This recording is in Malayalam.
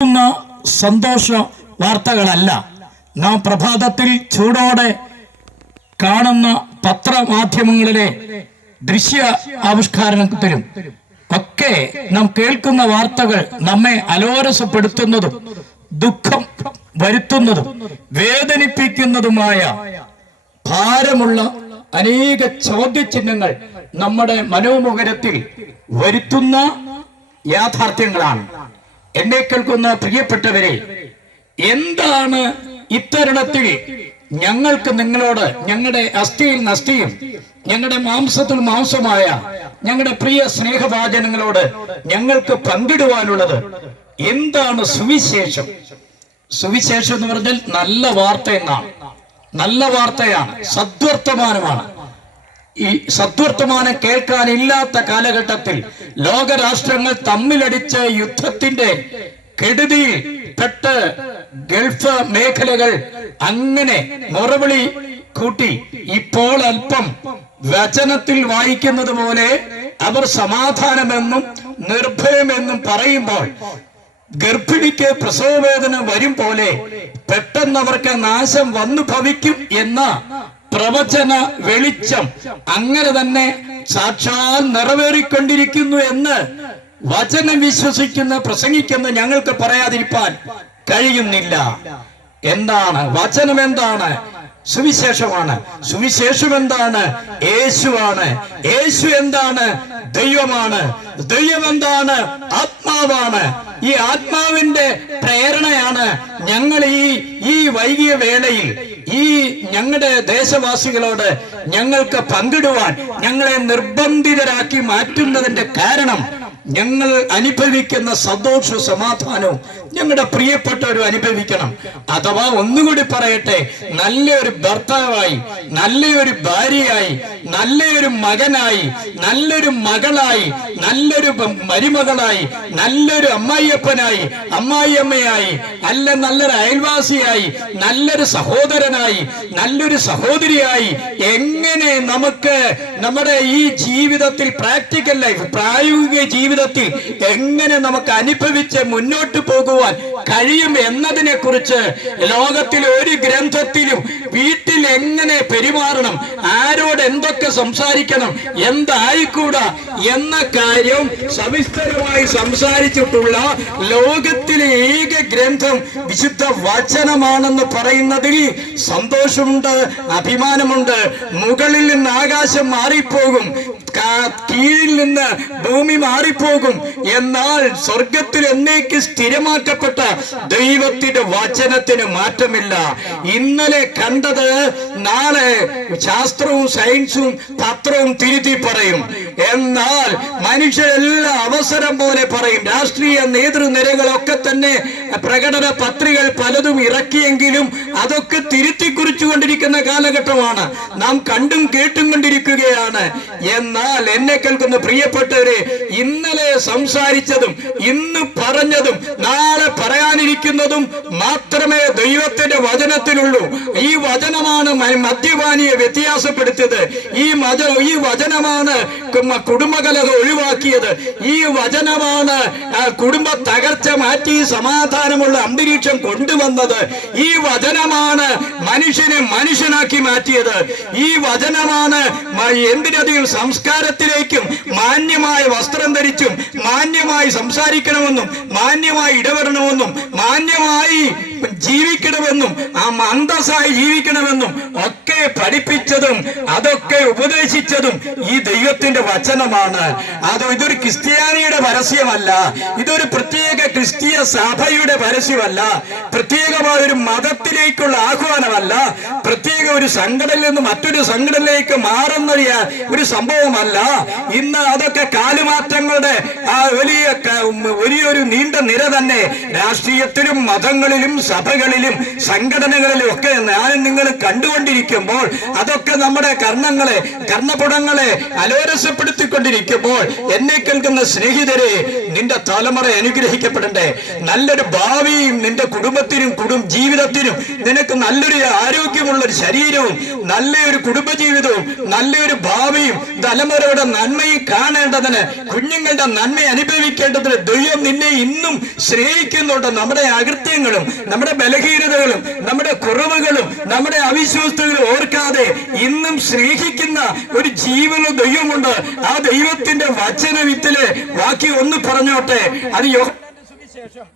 സന്തോഷ വാർത്തകളല്ല നാം പ്രഭാതത്തിൽ ചൂടോടെ കാണുന്ന പത്രമാധ്യമങ്ങളിലെ ദൃശ്യ ആവിഷ്കാരത്തിലും ഒക്കെ നാം കേൾക്കുന്ന വാർത്തകൾ നമ്മെ അലോരസപ്പെടുത്തുന്നതും ദുഃഖം വരുത്തുന്നതും വേദനിപ്പിക്കുന്നതുമായ ഭാരമുള്ള അനേക ചോദ്യചിഹ്നങ്ങൾ നമ്മുടെ മനോമുഖരത്തിൽ വരുത്തുന്ന യാഥാർത്ഥ്യങ്ങളാണ്. എന്നെ കേൾക്കുന്ന പ്രിയപ്പെട്ടവരെ, എന്താണ് ഇത്തരുണത്തിൽ ഞങ്ങൾക്ക് നിങ്ങളോട്, ഞങ്ങളുടെ അസ്ഥിയിൽ അസ്ഥിയും ഞങ്ങളുടെ മാംസത്തിൽ മാംസമായ ഞങ്ങളുടെ പ്രിയ സ്നേഹഭാജനങ്ങളോട് ഞങ്ങൾക്ക് പങ്കിടുവാനുള്ളത്? എന്താണ് സുവിശേഷം? സുവിശേഷം എന്ന് പറഞ്ഞാൽ നല്ല വാർത്ത എന്നാണ്. നല്ല വാർത്തയാണ്, സദ്വർത്തമാനമാണ്. ഈ സദ്വർത്തമാനം കേൾക്കാനില്ലാത്ത കാലഘട്ടത്തിൽ ലോകരാഷ്ട്രങ്ങൾ തമ്മിലടിച്ച് യുദ്ധത്തിന്റെ കെടുതിയിൽ പെട്ട് ഗൾഫ് മേഖലകൾ അങ്ങനെ മുറവിളി കൂട്ടി ഇപ്പോൾ അല്പം വചനത്തിൽ വായിക്കുന്നത് പോലെ അവർ സമാധാനമെന്നും നിർഭയമെന്നും പറയുമ്പോൾ ഗർഭിണിക്ക് പ്രസവവേദന വരും പോലെ പെട്ടെന്ന് അവർക്ക് നാശം വന്നു ഭവിക്കും എന്ന പ്രവചന വെളിച്ചം അങ്ങനെ തന്നെ സാക്ഷാൽ നിറവേറിക്കൊണ്ടിരിക്കുന്നു എന്ന് വചനം വിശ്വസിക്കുന്ന പ്രസംഗിക്കുന്ന ഞങ്ങൾക്ക് പറയാതിരിക്കാൻ കഴിയുന്നില്ല. എന്താണ് വചനം? എന്താണ് സുവിശേഷമാണ്. സുവിശേഷം എന്താണ്? യേശുവാണ്. യേശു എന്താണ്? ദൈവമാണ്. ദൈവം എന്താണ്? ആത്മാവാണ്. ഈ ആത്മാവിന്റെ പ്രേരണയാണ് ഞങ്ങൾ ഈ വൈകിയ വേളയിൽ ഈ ഞങ്ങളുടെ ദേശവാസികളോട് ഞങ്ങൾക്ക് പങ്കിടുവാൻ ഞങ്ങളെ നിർബന്ധിതരാക്കി മാറ്റുന്നതിന്റെ കാരണം ഞങ്ങൾ അനുഭവിക്കുന്ന സന്തോഷവും സമാധാനവും ഞങ്ങളുടെ പ്രിയപ്പെട്ടവരും അനുഭവിക്കണം. അഥവാ ഒന്നുകൂടി പറയട്ടെ, നല്ലൊരു ഭർത്താവായി, നല്ലൊരു ഭാര്യയായി, നല്ലൊരു മകനായി, നല്ലൊരു മകളായി, നല്ലൊരു മരുമകളായി, നല്ലൊരു അമ്മായിയപ്പനായി, അമ്മായിയമ്മയായി, നല്ലൊരു അയൽവാസിയായി, നല്ലൊരു സഹോദരനായി, നല്ലൊരു സഹോദരിയായി എങ്ങനെ നമുക്ക് നമ്മുടെ ഈ ജീവിതത്തിൽ പ്രാക്ടിക്കൽ ലൈഫ്, പ്രായോഗിക ജീവിതത്തിൽ എങ്ങനെ നമുക്ക് അനുഭവിച്ച് മുന്നോട്ട് പോകുവാൻ കഴിയും എന്നതിനെ കുറിച്ച് ലോകത്തിലെ ഒരു ഗ്രന്ഥത്തിലും വീട്ടിൽ എങ്ങനെ പെരുമാറണം, ആരോട് എന്തൊക്കെ സംസാരിക്കണം, എന്തായിക്കൂടാ എന്ന കാര്യം സവിസ്തരമായി സംസാരിച്ചിട്ടുള്ള ലോകത്തിലെ ഏക ഗ്രന്ഥം വിശുദ്ധ വചനമാണെന്ന് പറയുന്നതിൽ സന്തോഷമുണ്ട്, അഭിമാനമുണ്ട്. മുകളിൽ നിന്ന് ആകാശം മാറിപ്പോകും, കീഴിൽ നിന്ന് ഭൂമി മാറിപ്പോകും, എന്നാൽ സ്വർഗത്തിൽ എന്നേക്ക് സ്ഥിരമാക്കപ്പെട്ട ദൈവത്തിന്റെ വചനത്തിന് മാറ്റമില്ല. ഇന്നലെ കണ്ടത് നാളെ ശാസ്ത്രവും സയൻസും പത്രവും തിരുത്തി പറയും. എന്നാൽ മനുഷ്യരെല്ലാം അവസരം പോലെ പറയും. രാഷ്ട്രീയ നേതൃനിരകളൊക്കെ തന്നെ പ്രകടന പത്രികൾ പലതും ഇറക്കിയെങ്കിലും അതൊക്കെ തിരുത്തി കുറിച്ചുകൊണ്ടിരിക്കുന്ന കാലഘട്ടമാണ് നാം കണ്ടും കേട്ടും കൊണ്ടിരിക്കുകയാണ്. എന്നാൽ എന്നെ കേൾക്കുന്ന പ്രിയപ്പെട്ടവരെ, ഇന്നലെ സംസാരിച്ചതും ഇന്ന് പറഞ്ഞതും നാളെ പറയാനിരിക്കുന്നതും മാത്രമേ ദൈവത്തിന്റെ വചനത്തിലുള്ളൂ. ഈ വചനമാണ് മദ്യപാനിയെ വ്യത്യാസപ്പെടുത്തിയത്. ഈ വചനമാണ് കുടുംബകലഹം ഒഴിവാക്കിയത്. ഈ വചനമാണ് കുടുംബ തകർച്ച മാറ്റി സമാധാനമുള്ള അന്തരീക്ഷം കൊണ്ടുവന്നത്. ഈ വചനമാണ് മനുഷ്യനെ മനുഷ്യനാക്കി മാറ്റിയത്. ഈ വചനമാണ് എന്തിനധികം സംസ്കാരത്തിലേക്കും മാന്യമായ വസ്ത്രം ധരിച്ചും മാന്യമായി സംസാരിക്കണമെന്നും മാന്യമായി ഇടപെടണമെന്നും മാന്യമായി ജീവിക്കണമെന്നും അന്തസ്സായി ജീവിക്കണമെന്നും ഒക്കെ പഠിപ്പിച്ചതും അതൊക്കെ ഉപദേശിച്ചതും ഈ ദൈവത്തിന്റെ വചനമാണ്. ഇതൊരു ക്രിസ്ത്യാനിയുടെ പരസ്യമല്ല, ഇതൊരു പ്രത്യേക ക്രിസ്തീയ സഭയുടെ പരസ്യമല്ല, പ്രത്യേകമായ ഒരു മതത്തിലേക്കുള്ള ആഹ്വാനമല്ല, പ്രത്യേക ഒരു സംഘടനയിൽ നിന്ന് മറ്റൊരു സംഘടനയിലേക്ക് മാറുന്ന ഒരു സംഭവമല്ല. ഇന്ന് അതൊക്കെ കാലുമാറ്റങ്ങളുടെ വലിയൊരു നീണ്ട നിര തന്നെ രാഷ്ട്രീയത്തിലും മതങ്ങളിലും സഭകളിലും സംഘടനകളിലും ഒക്കെ ഞാനും നിങ്ങൾ കണ്ടുകൊണ്ടിരിക്കുമ്പോൾ, അതൊക്കെ നമ്മുടെ കർണപുടങ്ങളെ അലോരസപ്പെടുത്തിക്കൊണ്ടിരിക്കുമ്പോൾ, എന്നെ കേൾക്കുന്ന സ്നേഹിതരെ, നിന്റെ തലമുറ അനുഗ്രഹിക്കപ്പെടണ്ടേ? നല്ലൊരു ഭാവിയും നിന്റെ കുടുംബത്തിനും ജീവിതത്തിനും നിനക്ക് നല്ലൊരു ആരോഗ്യമുള്ള ഒരു ശരീരവും നല്ലൊരു കുടുംബജീവിതവും നല്ലൊരു ഭാവിയും തലമുറയുടെ നന്മയും കാണേണ്ടതിന്, കുഞ്ഞുങ്ങളുടെ നന്മ അനുഭവിക്കേണ്ടതിന് ദൈവം നിന്നെ ഇന്നും സ്നേഹിക്കുന്നുണ്ട്. നമ്മുടെ അകൃത്യങ്ങളും നമ്മുടെ ബലഹീനതകളും നമ്മുടെ കുറവുകളും നമ്മുടെ അവിശ്വസ്തകളും ഓർക്കാതെ ഇന്നും സ്നേഹിക്കുന്ന ഒരു ജീവനും ദൈവമുണ്ട്. ആ ദൈവത്തിന്റെ വചനവിത്തില് ബാക്കി ഒന്ന് പറഞ്ഞോട്ടെ. അത് യോഹന്നാന്റെ സുവിശേഷം